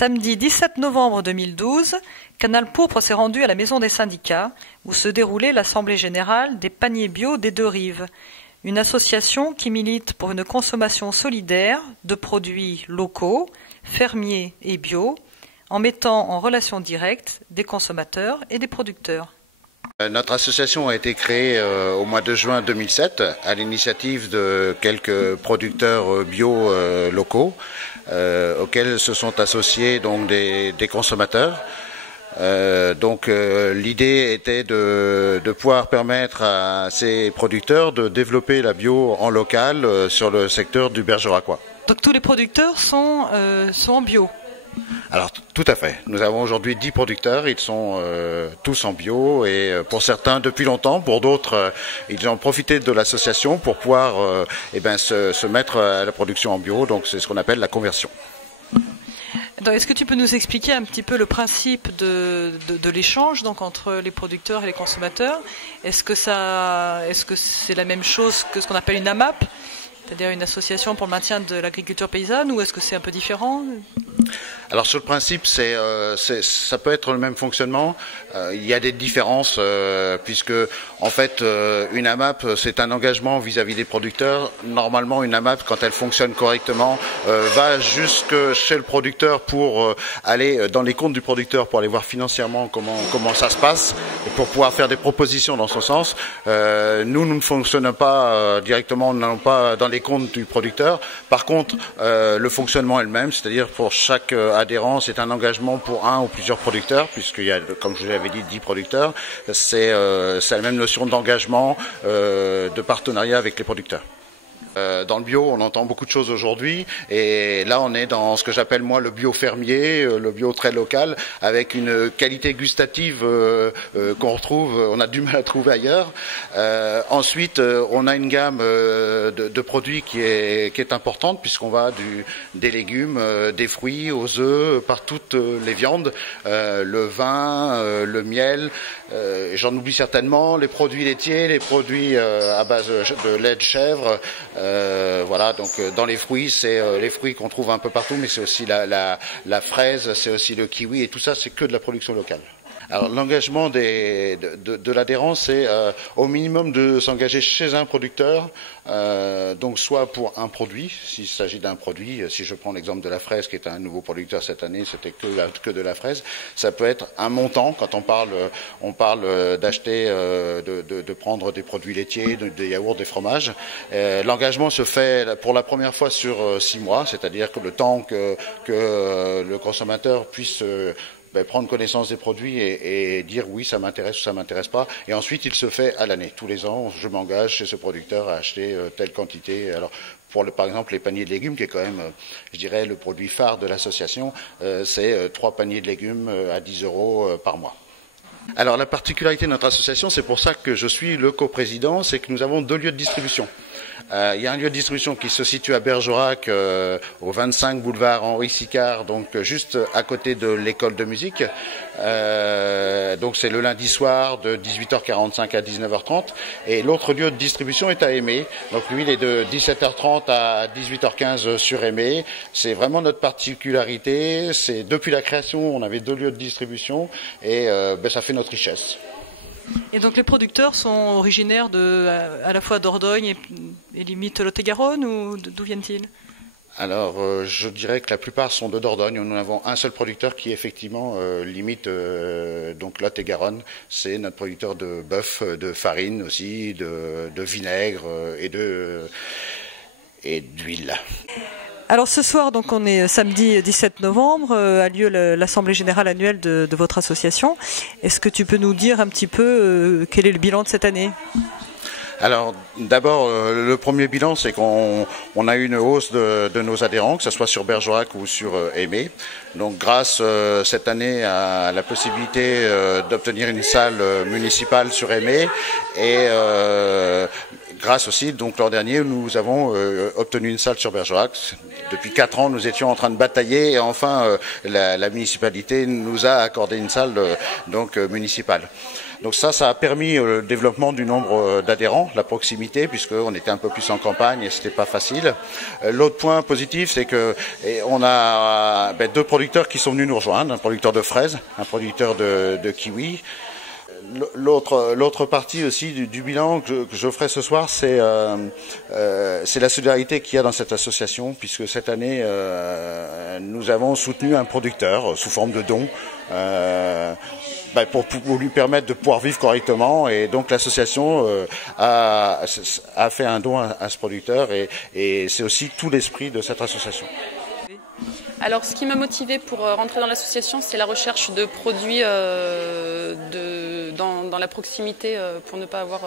Samedi 17 novembre 2012, Canal Pourpre s'est rendu à la Maison des syndicats, où se déroulait l'Assemblée générale des paniers bio des deux rives, une association qui milite pour une consommation solidaire de produits locaux, fermiers et bio, en mettant en relation directe des consommateurs et des producteurs. Notre association a été créée au mois de juin 2007 à l'initiative de quelques producteurs bio locaux auxquels se sont associés donc des consommateurs. L'idée était de pouvoir permettre à ces producteurs de développer la bio en local sur le secteur du bergeracois. Donc tous les producteurs sont en bio? Alors tout à fait. Nous avons aujourd'hui 10 producteurs, ils sont tous en bio et pour certains depuis longtemps, pour d'autres ils ont profité de l'association pour pouvoir se mettre à la production en bio, donc c'est ce qu'on appelle la conversion. Est-ce que tu peux nous expliquer un petit peu le principe de l'échange donc entre les producteurs et les consommateurs? Est-ce que c'est la même chose que ce qu'on appelle une AMAP, c'est-à-dire une association pour le maintien de l'agriculture paysanne, ou est-ce que c'est un peu différent? Alors sur le principe, ça peut être le même fonctionnement. Il y a des différences puisque en fait une AMAP c'est un engagement vis-à-vis des producteurs. Normalement une AMAP quand elle fonctionne correctement va jusque chez le producteur pour aller dans les comptes du producteur pour aller voir financièrement comment ça se passe et pour pouvoir faire des propositions dans ce sens. Nous ne fonctionnons pas directement, nous n'allons pas dans les comptes du producteur. Par contre le fonctionnement est le même, c'est-à-dire pour chaque adhérent, c'est un engagement pour un ou plusieurs producteurs, puisqu'il y a, comme je vous l'avais dit, 10 producteurs. C'est la même notion d'engagement, de partenariat avec les producteurs. Dans le bio, on entend beaucoup de choses aujourd'hui, et là on est dans ce que j'appelle moi le bio fermier, le bio très local, avec une qualité gustative qu'on retrouve, on a du mal à trouver ailleurs. Ensuite, on a une gamme de produits qui est importante, puisqu'on va des légumes, des fruits, aux œufs, par toutes les viandes, le vin, le miel, j'en oublie certainement, les produits laitiers, les produits à base de lait de chèvre. Voilà, donc dans les fruits, c'est les fruits qu'on trouve un peu partout, mais c'est aussi la fraise, c'est aussi le kiwi, et tout ça, c'est que de la production locale. Alors l'engagement de l'adhérent, c'est au minimum de s'engager chez un producteur, donc soit pour un produit, s'il s'agit d'un produit, si je prends l'exemple de la fraise qui est un nouveau producteur cette année, c'était que de la fraise, ça peut être un montant quand on parle d'acheter, de prendre des produits laitiers, des yaourts, des fromages. L'engagement se fait pour la première fois sur 6 mois, c'est-à-dire que le temps que le consommateur puisse prendre connaissance des produits et dire oui, ça m'intéresse ou ça m'intéresse pas. Et ensuite, il se fait à l'année. Tous les ans, je m'engage chez ce producteur à acheter telle quantité. Alors, par exemple, les paniers de légumes, qui est quand même, je dirais, le produit phare de l'association, c'est 3 paniers de légumes à 10 € par mois. Alors, la particularité de notre association, c'est pour ça que je suis le coprésident, c'est que nous avons 2 lieux de distribution. Il y a un lieu de distribution qui se situe à Bergerac, au 25 boulevard Henri Sicard, donc juste à côté de l'école de musique. Donc c'est le lundi soir de 18h45 à 19h30. Et l'autre lieu de distribution est à Aimé. Donc lui, il est de 17h30 à 18h15 sur Aimé. C'est vraiment notre particularité. C'est depuis la création, on avait 2 lieux de distribution et ça fait notre richesse. Et donc les producteurs sont originaires à la fois d'Ordogne et limite Lot-et-Garonne, ou d'où viennent-ils? Alors, je dirais que la plupart sont de Dordogne. Nous avons un seul producteur qui effectivement limite donc Lot-et-Garonne. C'est notre producteur de bœuf, de farine aussi, de vinaigre et d'huile. Alors ce soir, donc on est samedi 17 novembre, a lieu l'Assemblée générale annuelle de votre association. Est-ce que tu peux nous dire un petit peu quel est le bilan de cette année ? Alors d'abord, le premier bilan, c'est qu'on a eu une hausse de nos adhérents, que ce soit sur Bergerac ou sur Aimé. Donc grâce cette année à la possibilité d'obtenir une salle municipale sur Aimé et grâce aussi, donc l'an dernier, nous avons obtenu une salle sur Bergerac. depuis 4 ans, nous étions en train de batailler et enfin la municipalité nous a accordé une salle municipale. Donc ça a permis le développement du nombre d'adhérents, la proximité, puisqu'on était un peu plus en campagne et c'était pas facile. L'autre point positif, c'est que on a 2 producteurs qui sont venus nous rejoindre, un producteur de fraises, un producteur de kiwis. L'autre partie aussi du bilan que je ferai ce soir, c'est la solidarité qu'il y a dans cette association, puisque cette année, nous avons soutenu un producteur sous forme de dons, pour lui permettre de pouvoir vivre correctement, et donc l'association a fait un don à ce producteur, et c'est aussi tout l'esprit de cette association. Alors, ce qui m'a motivée pour rentrer dans l'association, c'est la recherche de produits dans la proximité pour ne pas avoir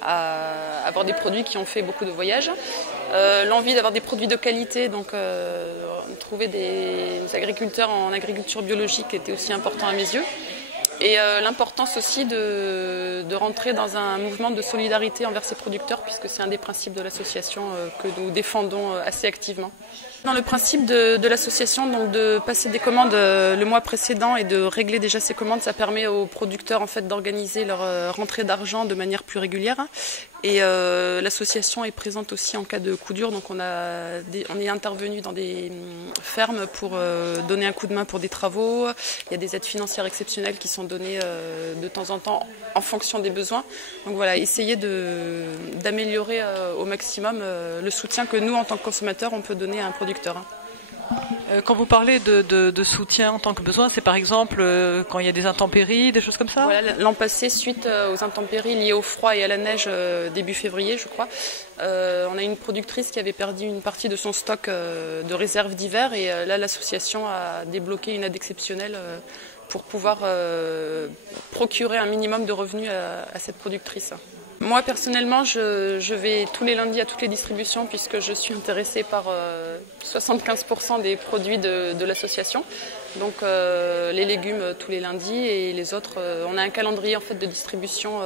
à avoir des produits qui ont fait beaucoup de voyages. L'envie d'avoir des produits de qualité, donc trouver des agriculteurs en agriculture biologique était aussi important à mes yeux. Et l'importance aussi de rentrer dans un mouvement de solidarité envers ces producteurs, puisque c'est un des principes de l'association que nous défendons assez activement. Dans le principe de l'association, donc de passer des commandes le mois précédent et de régler déjà ces commandes, ça permet aux producteurs en fait d'organiser leur rentrée d'argent de manière plus régulière. Et l'association est présente aussi en cas de coup dur, donc on est intervenu dans des fermes pour donner un coup de main pour des travaux. Il y a des aides financières exceptionnelles qui sont données de temps en temps en fonction des besoins. Donc voilà, essayer d'améliorer au maximum le soutien que nous, en tant que consommateurs, on peut donner à un producteur. Quand vous parlez de soutien en tant que besoin, c'est par exemple quand il y a des intempéries, des choses comme ça? Voilà, l'an passé, suite aux intempéries liées au froid et à la neige début février, je crois, on a une productrice qui avait perdu une partie de son stock de réserve d'hiver, et là l'association a débloqué une aide exceptionnelle pour pouvoir procurer un minimum de revenus à cette productrice. Moi personnellement, je vais tous les lundis à toutes les distributions, puisque je suis intéressée par 75% des produits de l'association. Donc les légumes tous les lundis, et les autres, on a un calendrier en fait de distribution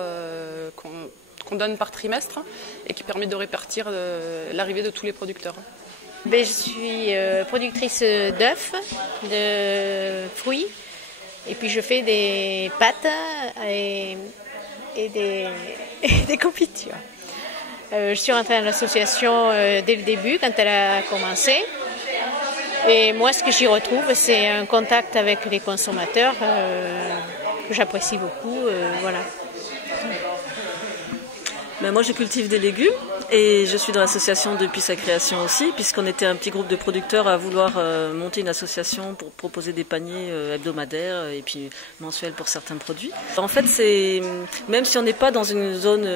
qu'on donne par trimestre et qui permet de répartir l'arrivée de tous les producteurs. Je suis productrice d'œufs, de fruits, et puis je fais des pâtes et des confitures. Je suis rentrée dans l'association dès le début, quand elle a commencé. Et moi, ce que j'y retrouve, c'est un contact avec les consommateurs que j'apprécie beaucoup. Voilà. Moi, je cultive des légumes et je suis dans l'association depuis sa création aussi, puisqu'on était un petit groupe de producteurs à vouloir monter une association pour proposer des paniers hebdomadaires et puis mensuels pour certains produits. En fait, même si on n'est pas dans une zone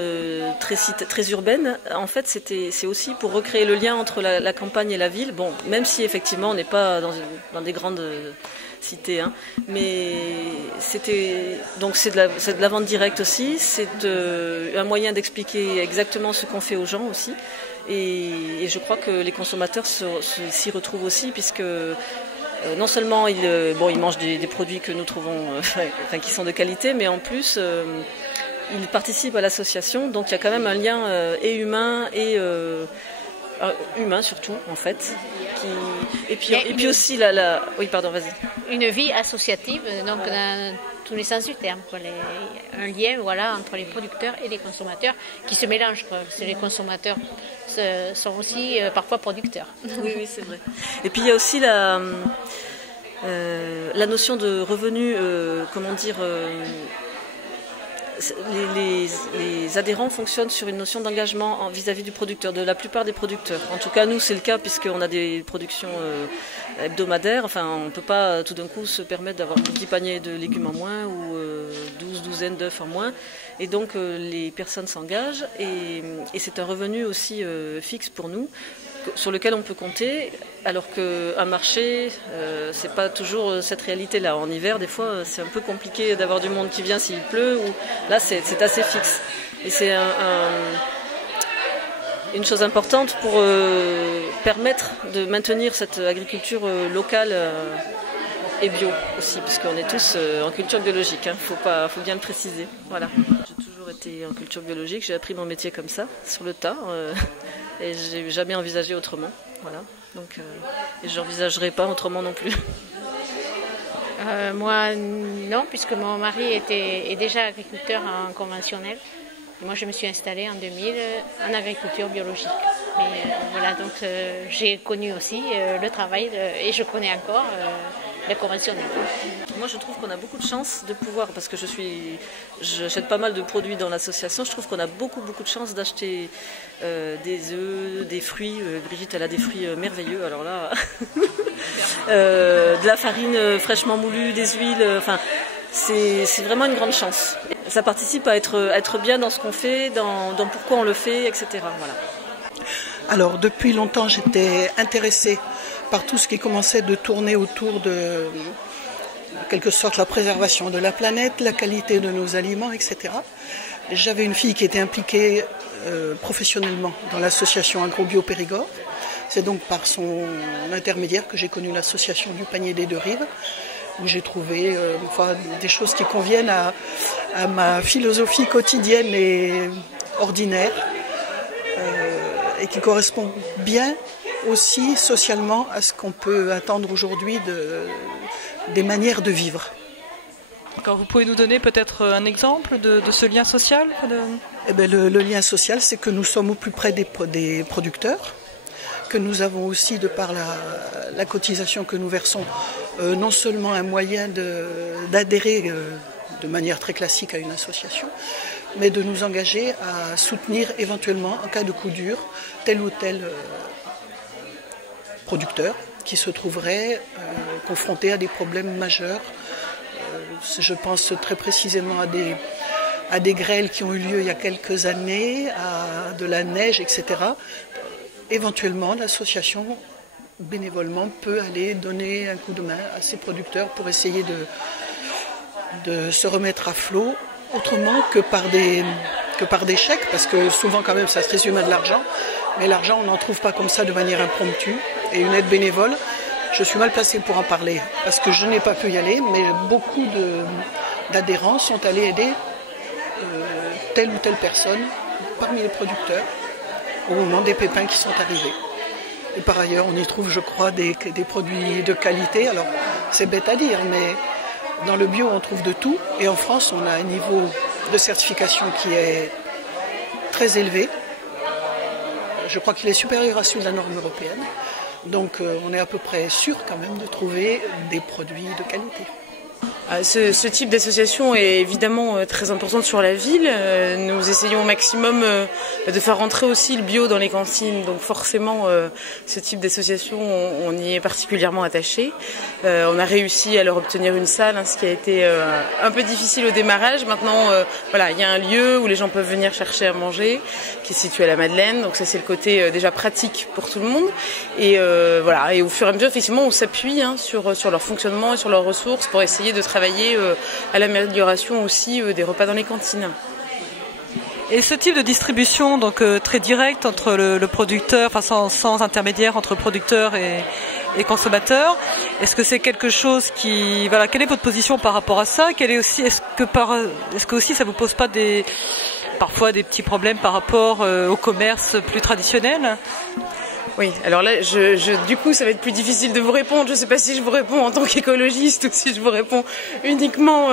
très urbaine, en fait, c'est aussi pour recréer le lien entre la campagne et la ville. Bon, même si effectivement on n'est pas dans des grandes cité, hein. Mais c'est de la vente directe aussi, c'est un moyen d'expliquer exactement ce qu'on fait aux gens aussi, et je crois que les consommateurs s'y retrouvent aussi, puisque non seulement ils mangent des produits que nous trouvons qui sont de qualité, mais en plus ils participent à l'association, donc il y a quand même un lien et humain et humain surtout en fait, et puis aussi oui, pardon, vas-y. Une vie associative, donc dans tous les sens du terme, quoi. Un lien, voilà, entre les producteurs et les consommateurs qui se mélangent, quoi, parce que les consommateurs sont aussi parfois producteurs. Oui, c'est vrai. Et puis il y a aussi la notion de revenu, les adhérents fonctionnent sur une notion d'engagement vis-à-vis du producteur, de la plupart des producteurs. En tout cas, nous, c'est le cas puisqu'on a des productions hebdomadaires. Enfin, on ne peut pas tout d'un coup se permettre d'avoir 10 paniers de légumes en moins ou 12 douzaines d'œufs en moins. Et donc, les personnes s'engagent et c'est un revenu aussi fixe pour nous, sur lequel on peut compter, alors qu'un marché, c'est pas toujours cette réalité-là. En hiver, des fois, c'est un peu compliqué d'avoir du monde qui vient s'il pleut. Là, c'est assez fixe. Et c'est une chose importante pour permettre de maintenir cette agriculture locale et bio aussi, parce qu'on est tous en culture biologique. Hein. Faut bien le préciser. Voilà. J'ai toujours été en culture biologique. J'ai appris mon métier comme ça, sur le tas. Et j'ai jamais envisagé autrement. Voilà. Donc, et je n'envisagerai pas autrement non plus. Moi, non, puisque mon mari est déjà agriculteur en conventionnel. Et moi, je me suis installée en 2000 en agriculture biologique. Mais voilà, donc j'ai connu aussi le travail et je connais encore le conventionnel. Moi, je trouve qu'on a beaucoup de chance de pouvoir, parce que j'achète pas mal de produits dans l'association, je trouve qu'on a beaucoup de chance d'acheter des œufs, des fruits. Brigitte, elle a des fruits merveilleux, alors là, de la farine fraîchement moulue, des huiles, enfin, c'est vraiment une grande chance. Ça participe à être bien dans ce qu'on fait, dans pourquoi on le fait, etc. Voilà. Alors, depuis longtemps, j'étais intéressée par tout ce qui commençait de tourner autour de, en quelque sorte, la préservation de la planète, la qualité de nos aliments, etc. J'avais une fille qui était impliquée professionnellement dans l'association AgroBio Périgord. C'est donc par son intermédiaire que j'ai connu l'association du Panier des Deux Rives, où j'ai trouvé des choses qui conviennent à ma philosophie quotidienne et ordinaire, et qui correspondent bien aussi socialement à ce qu'on peut attendre aujourd'hui des manières de vivre. Alors, vous pouvez nous donner peut-être un exemple de ce lien social Eh bien, le lien social, c'est que nous sommes au plus près des producteurs, que nous avons aussi, de par la cotisation que nous versons, non seulement un moyen d'adhérer de manière très classique à une association, mais de nous engager à soutenir éventuellement, en cas de coup dur, tel ou tel producteur qui se trouverait confronté à des problèmes majeurs. Je pense très précisément à des grêles qui ont eu lieu il y a quelques années, à de la neige, etc. Éventuellement, l'association, bénévolement, peut aller donner un coup de main à ces producteurs pour essayer de se remettre à flot, autrement que par des chèques, parce que souvent quand même ça se résume à de l'argent, mais l'argent on n'en trouve pas comme ça de manière impromptue, et une aide bénévole, je suis mal placée pour en parler, parce que je n'ai pas pu y aller, mais beaucoup d'adhérents sont allés aider telle ou telle personne parmi les producteurs au moment des pépins qui sont arrivés. Et par ailleurs, on y trouve, je crois, des produits de qualité. Alors, c'est bête à dire, mais dans le bio, on trouve de tout. Et en France, on a un niveau de certification qui est très élevé. Je crois qu'il est supérieur à celui de la norme européenne. Donc, on est à peu près sûr quand même de trouver des produits de qualité. Ce type d'association est évidemment très importante sur la ville. Nous essayons au maximum de faire rentrer aussi le bio dans les cantines. Donc forcément, ce type d'association, on y est particulièrement attaché. On a réussi à leur obtenir une salle, ce qui a été un peu difficile au démarrage. Maintenant, voilà, il y a un lieu où les gens peuvent venir chercher à manger, qui est situé à la Madeleine. Donc ça, c'est le côté déjà pratique pour tout le monde. Et voilà. Et au fur et à mesure, effectivement, on s'appuie sur leur fonctionnement et sur leurs ressources pour essayer de travailler à l'amélioration aussi des repas dans les cantines. Et ce type de distribution, donc très directe entre le producteur, enfin sans intermédiaire entre producteur et consommateur, est-ce que c'est quelque chose qui, voilà, quelle est votre position par rapport à ça? Est-ce que aussi ça vous pose pas parfois des petits problèmes par rapport au commerce plus traditionnel? Oui, alors là, du coup, ça va être plus difficile de vous répondre. Je ne sais pas si je vous réponds en tant qu'écologiste ou si je vous réponds uniquement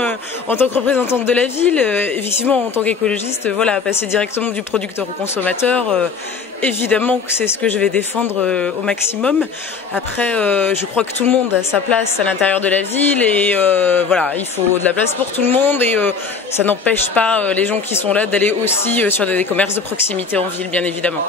en tant que représentante de la ville. Effectivement, en tant qu'écologiste, voilà, passer directement du producteur au consommateur, évidemment que c'est ce que je vais défendre au maximum. Après, je crois que tout le monde a sa place à l'intérieur de la ville et voilà, il faut de la place pour tout le monde et ça n'empêche pas les gens qui sont là d'aller aussi sur des commerces de proximité en ville, bien évidemment.